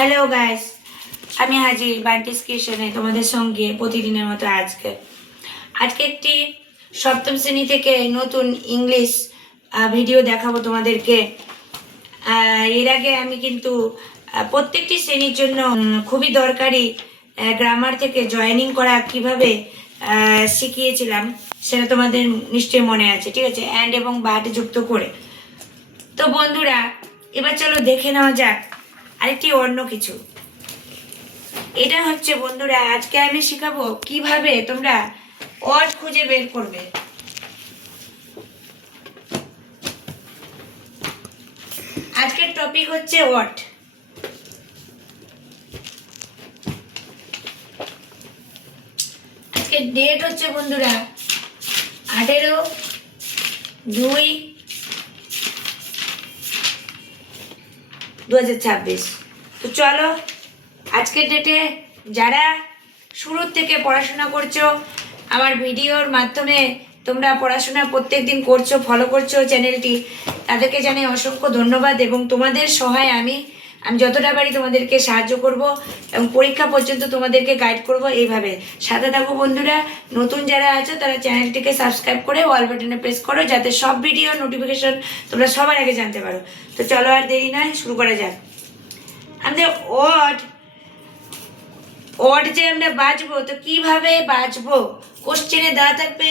Hello guys, আমি হাজির বান্টিস কিচেনে তোমাদের সঙ্গে প্রতিদিনের মতো আজকে একটি সপ্তম শ্রেণী থেকে নতুন ইংলিশ ভিডিও দেখাবো তোমাদেরকে। এর আগে আমি কিন্তু প্রত্যেকটি শ্রেণীর জন্য খুবই দরকারি গ্রামার থেকে জয়েনিং করা কিভাবে শিখিয়েছিলাম, সেটা তোমাদের নিশ্চয়ই মনে আছে। ঠিক আছে, অ্যান্ড এবং বাট যুক্ত করে। তো বন্ধুরা, এবার চলো দেখে নেওয়া যাক আরেকটি অন্য কিছু। এটা হচ্ছে বন্ধুরা, আজকে আমি শেখাবো কিভাবে তোমরা ওয়ার্ড খুঁজে বের করবে। আজকের টপিক হচ্ছে ওয়ার্ড। আজকের ডেট হচ্ছে বন্ধুরা 18/2/2026। তো চলো, আজকের ডেটে যারা শুরুর থেকে পড়াশোনা করছো, আমার ভিডিওর মাধ্যমে তোমরা পড়াশোনা প্রত্যেক দিন করছো, ফলো করছো চ্যানেলটি, তাদেরকে জানাই অসংখ্য ধন্যবাদ। এবং তোমাদের সহায় আমি যতটা পারি তোমাদেরকে সাহায্য করব এবং পরীক্ষা পর্যন্ত তোমাদেরকে গাইড করব। এইভাবে সাথে থাকো বন্ধুরা। নতুন যারা আছো তারা চ্যানেলটিকে সাবস্ক্রাইব করে অল বাটনে প্রেস করো, যাতে সব ভিডিও নোটিফিকেশন তোমরা সবার আগে জানতে পারো। তো চলো আর দেরি নয়, শুরু করা যাক। আমাদের অড যে আমরা বাজবো, তো কিভাবে বাজবো? কোশ্চেনে দেওয়া থাকবে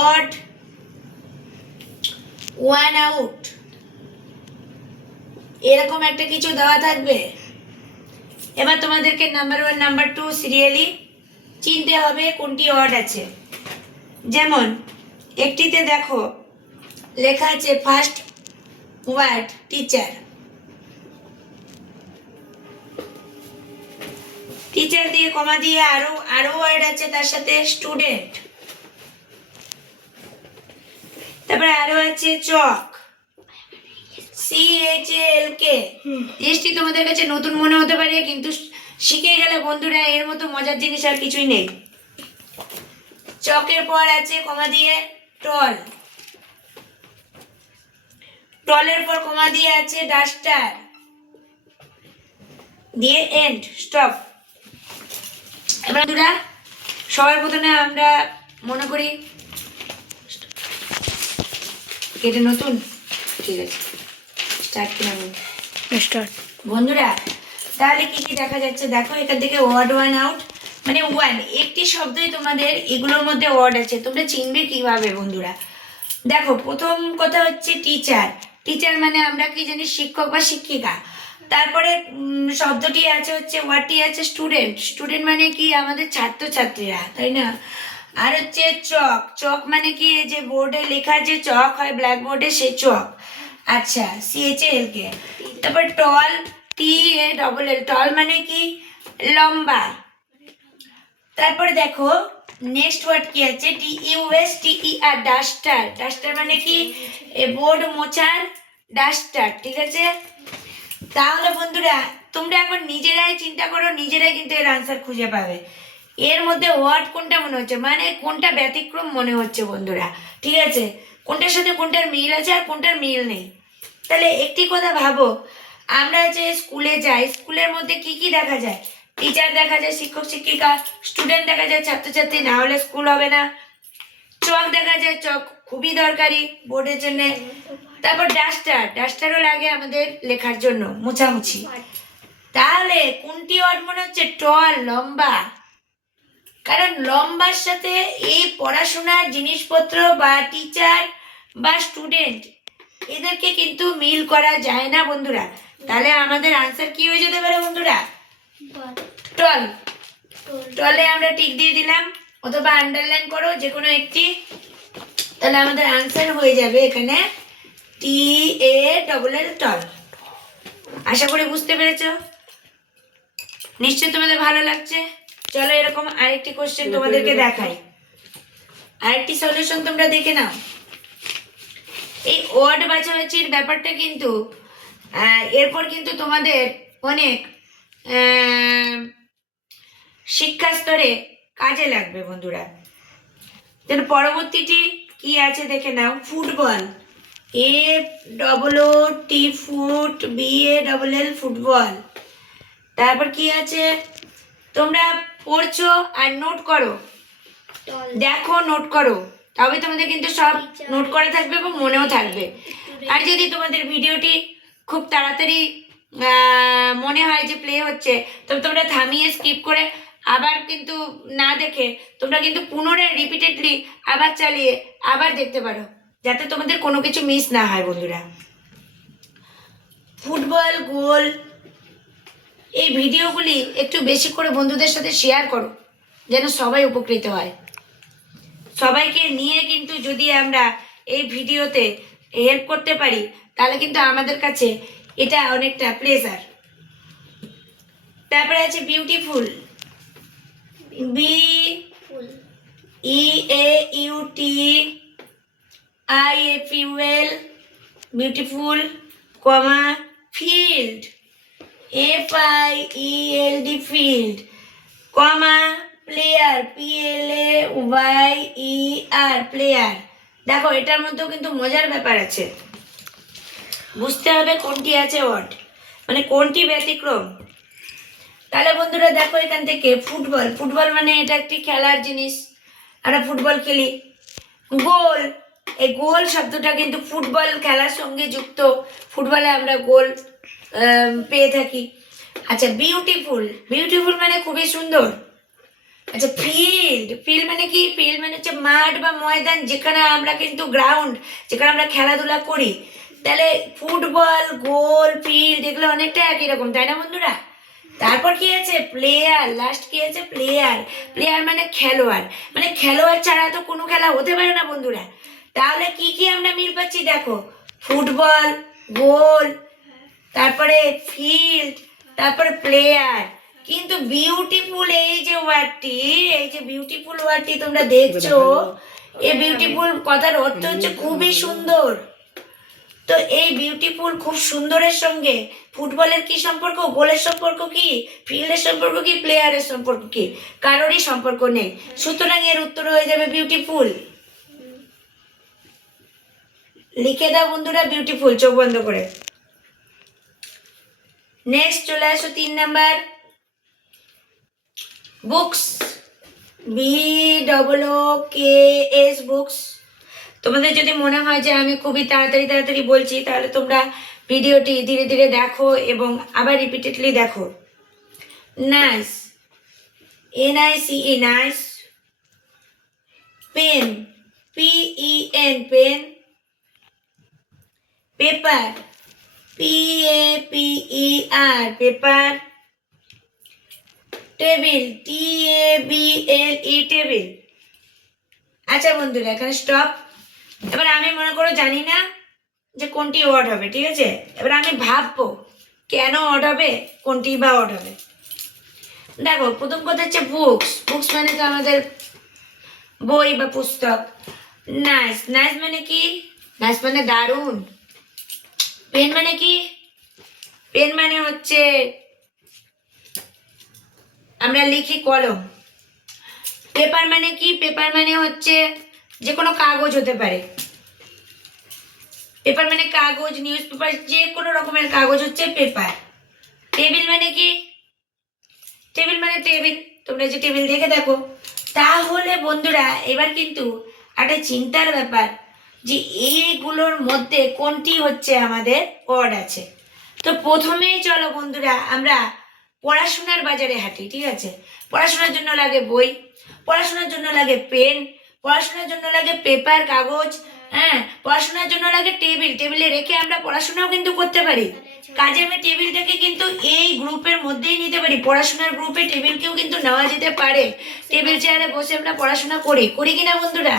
অড ওয়ান আউট, এরকম একটা কিছু দেওয়া থাকবে। এবার তোমাদেরকে নাম্বার 1 নাম্বার 2 সিরিয়ালি চিনতে হবে কোনটি অড আছে। যেমন একটিতে দেখো লেখা আছে ফার্স্ট ওয়ার্ড টিচার। টিচার দিয়ে কমা দিয়ে আরো ওয়ার্ড আছে তার সাথে স্টুডেন্ট। তারপরে আরো আছে চক, CHALK। জিনিসটি তোমাদের কাছে নতুন মনে হতে পারে, কিন্তু শিখে গেলে বন্ধুরা এর মতো মজার জিনিস আর কিছুই নেই। চকের পর আছে কমা দিয়ে টল, টলের পর কমা দিয়ে আছে ডাস্টার, দিয়ে এন্ড স্টপ। এবার বন্ধুরা, সবার প্রথমে আমরা মনে করি কেটে নতুন, ঠিক আছে স্টার্ট কিনা স্টার্ট। বন্ধুরা, তাহলে কি কি দেখা যাচ্ছে দেখো, এখান থেকে ওয়ার্ড ওয়ান আউট মানে ওয়ান, একটি শব্দই তোমাদের এগুলোর মধ্যে ওয়ার্ড আছে। তোমরা চিনবে কিভাবে বন্ধুরা? দেখো, প্রথম কথা হচ্ছে টিচার। টিচার মানে আমরা কি জানি, শিক্ষক বা শিক্ষিকা। তারপরে শব্দটি আছে হচ্ছে ওয়ার্ডটি আছে স্টুডেন্ট। স্টুডেন্ট মানে কি আমাদের ছাত্রছাত্রীরা, তাই না? আর হচ্ছে চক, চক মানে কি যে বোর্ডে লেখা যে চক হয় ব্ল্যাক বোর্ডে, সেই চক। আচ্ছা, CHALK। তারপর টল, TALL, টল মানে কি লম্বা। তারপরে দেখো নেক্সট ওয়ার্ড কি আছে, DUSTER, ডাস্টার। ডাস্টার মানে কি বোর্ড মোছার ডাস্টার, ঠিক আছে? তাহলে বন্ধুরা, তোমরা এখন নিজেরাই চিন্তা করো, নিজেরাই কিন্তু এর আনসার খুঁজে পাবে। এর মধ্যে ওয়ার্ড কোনটা মনে হচ্ছে, মানে কোনটা ব্যতিক্রম মনে হচ্ছে বন্ধুরা, ঠিক আছে? কোনটার সাথে কোনটার মিল আছে আর কোনটার মিল নেই। তাহলে একটি কথা ভাবো, আমরা যে স্কুলে যাই, স্কুলের মধ্যে কি কি দেখা যায়? টিচার দেখা যায়, শিক্ষক শিক্ষিকা, স্টুডেন্ট দেখা যায়, ছাত্রছাত্রী, না হলে স্কুল হবে না। চক দেখা যায়, চক খুবই দরকারি বোর্ডের জন্য। তারপর ডাস্টার, ডাস্টারও লাগে আমাদের লেখার জন্য, মোছামুছি। তাহলে কোনটি ওয়ার্ড মনে হচ্ছে? টল, লম্বা। কারণ লম্বার সাথে এই পড়াশোনার জিনিসপত্র বা টিচার বা স্টুডেন্ট, এদেরকে কিন্তু মিল করা যায় না বন্ধুরা। তাহলে আমাদের আনসার কি হয়ে যেতে পারে বন্ধুরা? টল। টলে আমরা টিক দিয়ে দিলাম, অথবা আন্ডারলাইন করো যে কোনো একটি। তাহলে আমাদের আনসার হয়ে যাবে এখানে TALL, টল। আশা করি বুঝতে পেরেছো, নিশ্চয়ই তোমাদের ভালো লাগছে। চলো এরকম আরেকটি কোশ্চেন তোমাদেরকে দেখাই, আরেকটি সলিউশন তোমরা দেখে নাও। এই ওয়ার্ড বাছাবাছির ব্যাপারটা কিন্তু এরপর কিন্তু তোমাদের অনেক শিক্ষা স্তরে কাজে লাগবে বন্ধুরা। তাহলে পরবর্তীটি কি আছে দেখে নাও। Football, FOOT, BALL, football. তারপর কি আছে, তোমরা পড়ছো আর নোট করো, দেখো নোট করো, তবে তোমাদের কিন্তু সব নোট করা থাকবে এবং মনেও থাকবে। আর যদি তোমাদের ভিডিওটি খুব তাড়াতাড়ি মনে হয় যে প্লে হচ্ছে, তবে তোমরা থামিয়ে স্কিপ করে আবার কিন্তু না দেখে তোমরা কিন্তু পুনরায় রিপিটেডলি আবার চালিয়ে আবার দেখতে পারো, যাতে তোমাদের কোনো কিছু মিস না হয় বন্ধুরা। ফুটবল গোল এই ভিডিওগুলি একটু বেশি করে বন্ধুদের সাথে শেয়ার করো, যেন সবাই উপকৃত হয়। সবাইকে নিয়ে কিন্তু যদি আমরা এই ভিডিওতে হেল্প করতে পারি, তাহলে কিন্তু আমাদের কাছে এটা অনেকটা প্লেজার। তারপরে আছে বিউটিফুল, BEAUTIFUL, বিউটিফুল, কমা ফিল্ড, FIELD ফিল্ড, কমা প্লেয়ার, PLAYER প্লেয়ার। দেখো এটার মধ্যেও কিন্তু মজার ব্যাপার আছে, বুঝতে হবে কোনটি আছে ওয়ার্ড, মানে কোনটি ব্যতিক্রম। তাহলে বন্ধুরা দেখো এখান থেকে ফুটবল, ফুটবল মানে এটা একটি খেলার জিনিস, আমরা ফুটবল খেলি। গোল, এই গোল শব্দটা কিন্তু ফুটবল খেলার সঙ্গে যুক্ত, ফুটবলে আমরা গোল পেয়ে থাকি। আচ্ছা বিউটিফুল, বিউটিফুল মানে খুবই সুন্দর। আচ্ছা ফিল্ড, ফিল্ড মানে কি, ফিল্ড মানে হচ্ছে মাঠ বা ময়দান, যেখানে আমরা কিন্তু গ্রাউন্ড, যেখানে আমরা খেলাধুলা করি। তাহলে ফুটবল, গোল, ফিল্ড এগুলো অনেকটা একই রকম, তাই না বন্ধুরা? তারপর কি আছে প্লেয়ার, লাস্ট কি আছে প্লেয়ার, প্লেয়ার মানে খেলোয়াড়, মানে খেলোয়াড় ছাড়া তো কোনো খেলা হতে পারে না বন্ধুরা। তাহলে কি কি আমরা মিল পাচ্ছি দেখো, ফুটবল, গোল, তারপরে ফিল্ড, তারপরে প্লেয়ার। কিন্তু বিউটিফুল এই যে ওয়ার্ডটি, এই যে বিউটিফুল ওয়ার্ডটি তোমরা দেখছো, এই বিউটিফুল কথার অর্থ হচ্ছে খুবই সুন্দর। তো এই বিউটিফুল খুব সুন্দরের সঙ্গে ফুটবলের কি সম্পর্ক, গোলের সম্পর্ক কি, ফিল্ডের সম্পর্ক কি, প্লেয়ারের সম্পর্ক কি? কারোরই সম্পর্ক নেই। সুতরাং এর উত্তর হয়ে যাবে বিউটিফুল। লিখে দাও বন্ধুরা বিউটিফুল, চোখ বন্ধ করে। নেক্সট চলে আসো 3 নাম্বার, বুকস, BOOKS বুকস। তোমাদের যদি মনে হয় যে আমি খুবই তাড়াতাড়ি বলছি, তাহলে তোমরা ভিডিওটি ধীরে ধীরে দেখো এবং আবার রিপিটেডলি দেখো। Nice, NICE nice, pen, PEN pen, paper, PAPER paper, table, TABLE table. আচ্ছা বন্ধুরা এখানে স্টপ। এবার আমি মনে করো জানি না যে কোনটি ওয়ার্ড হবে, ঠিক আছে? এবার আমি ভাববো কেন ওয়ার্ড হবে, কোনটি বা ওয়ার্ড হবে। দেখো প্রথম কথা হচ্ছে বুকস, বুকস মানে তো আমাদের বই বা পুস্তক। নাইস, নাইস মানে কি, নাইস মানে দারুণ। পেন মানে কি, পেন মানে হচ্ছে আমরা লিখি কলম। পেপার মানে কি, পেপার মানে হচ্ছে যে কোনো কাগজ হতে পারে, পেপার মানে কাগজ, নিউজ পেপার, যে কোনো রকমের কাগজ হচ্ছে পেপার। টেবিল মানে কি, টেবিল মানে টেবিল, তোমরা যে টেবিল দেখে দেখো। তাহলে বন্ধুরা এবার কিন্তু একটা চিন্তার ব্যাপার যে এইগুলোর মধ্যে কোনটি হচ্ছে আমাদের ওয়ার্ড আছে। তো প্রথমেই চলো বন্ধুরা আমরা পড়াশোনার বাজারে হাঁটি, ঠিক আছে? পড়াশোনার জন্য লাগে বই, পড়াশোনার জন্য লাগে পেন, পড়াশোনার জন্য লাগে পেপার কাগজ, হ্যাঁ, পড়াশোনার জন্য লাগে টেবিল, টেবিলে রেখে আমরা পড়াশোনাও কিন্তু করতে পারি। কাজে আমি টেবিলটাকে কিন্তু এই গ্রুপের মধ্যেই নিতে পারি, পড়াশোনার গ্রুপে টেবিলকেও কিন্তু নেওয়া যেতে পারে। টেবিল চেয়ারে বসে আমরা পড়াশোনা করি, করি কিনা বন্ধুরা?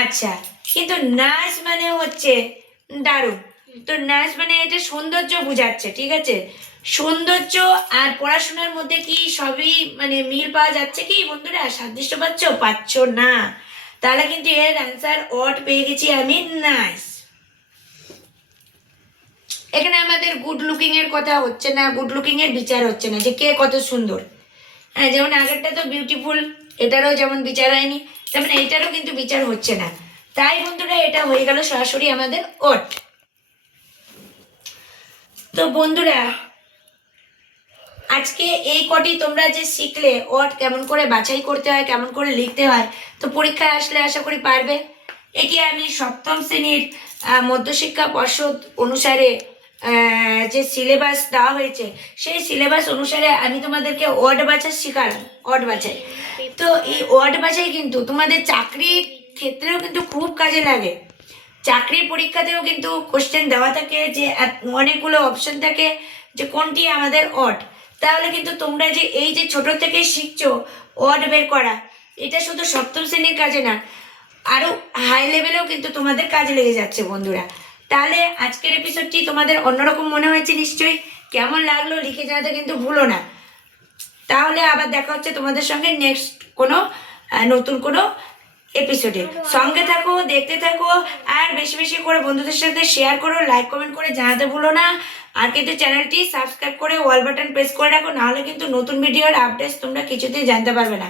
আচ্ছা, কিন্তু নাচ মানে হচ্ছে দারুণ। তো নাচ মানে এটা সৌন্দর্য বোঝাচ্ছে, ঠিক আছে? সৌন্দর্য আর পড়াশোনার মধ্যে কি সবই মানে মিল পাওয়া যাচ্ছে কি বন্ধুরা? সাদৃশ্য পাচ্ছ না। তাহলে কিন্তু এর অ্যান্সার ওয়ার্ড পেয়ে গেছি আমি, নাইস। এখানে আমাদের গুড লুকিং এর কথা হচ্ছে না, গুড লুকিং এর বিচার হচ্ছে না যে কে কত সুন্দর। হ্যাঁ, যেমন আগেরটা তো বিউটিফুল, এটারও যেমন বিচার হয়নি, তেমন এইটারও কিন্তু বিচার হচ্ছে না। তাই বন্ধুরা এটা হয়ে গেল সরাসরি আমাদের ওট। তো বন্ধুরা আজকে এই কটি তোমরা যে শিখলে ওয়ার্ড কেমন করে বাছাই করতে হয়, কেমন করে লিখতে হয়, তো পরীক্ষায় আসলে আশা করি পারবে। এটি আমি সপ্তম শ্রেণীর মধ্যশিক্ষা পর্ষদ অনুসারে যে সিলেবাস দেওয়া হয়েছে সেই সিলেবাস অনুসারে আমি তোমাদেরকে ওয়ার্ড বাছাই শিখালাম, ওয়ার্ড বাছাই। তো এই ওয়ার্ড বাছাই কিন্তু তোমাদের চাকরির ক্ষেত্রেও কিন্তু খুব কাজে লাগে। চাকরির পরীক্ষাতেও কিন্তু কোশ্চেন দেওয়া থাকে, যে অনেকগুলো অপশন থাকে যে কোনটি আমাদের ওয়ার্ড। তাহলে কিন্তু তোমরা যে এই যে ছোট থেকে শিখছো ওয়ার্ড বের করা, এটা শুধু সপ্তম শ্রেণীর কাজে না, আরো হাই লেভেলেও কিন্তু তোমাদের কাজে লেগে যাচ্ছে বন্ধুরা। তাহলে আজকের এপিসোডটি তোমাদের অন্যরকম মনে হয়েছে নিশ্চয়ই। কেমন লাগলো লিখে জানাতে কিন্তু ভুলো না। তাহলে আবার দেখা হচ্ছে তোমাদের সঙ্গে নেক্সট কোনো নতুন কোনো এপিসোডে। সঙ্গে থাকো, দেখতে থাকো, আর বেশি বেশি করে বন্ধুদের সাথে শেয়ার করো, লাইক কমেন্ট করে জানাতে ভুলো না। আর কিন্তু চ্যানেলটি সাবস্ক্রাইব করে অল বাটন প্রেস করে রাখো, নাহলে কিন্তু নতুন ভিডিওর আপডেটস তোমরা কিছুতেই জানতে পারবে না।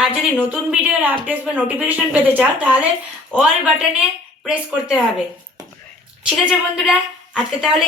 আর যদি নতুন ভিডিওর আপডেটস বা নোটিফিকেশন পেতে চাও তাহলে অল বাটনে প্রেস করতে হবে। ঠিক আছে বন্ধুরা, আজকে তাহলে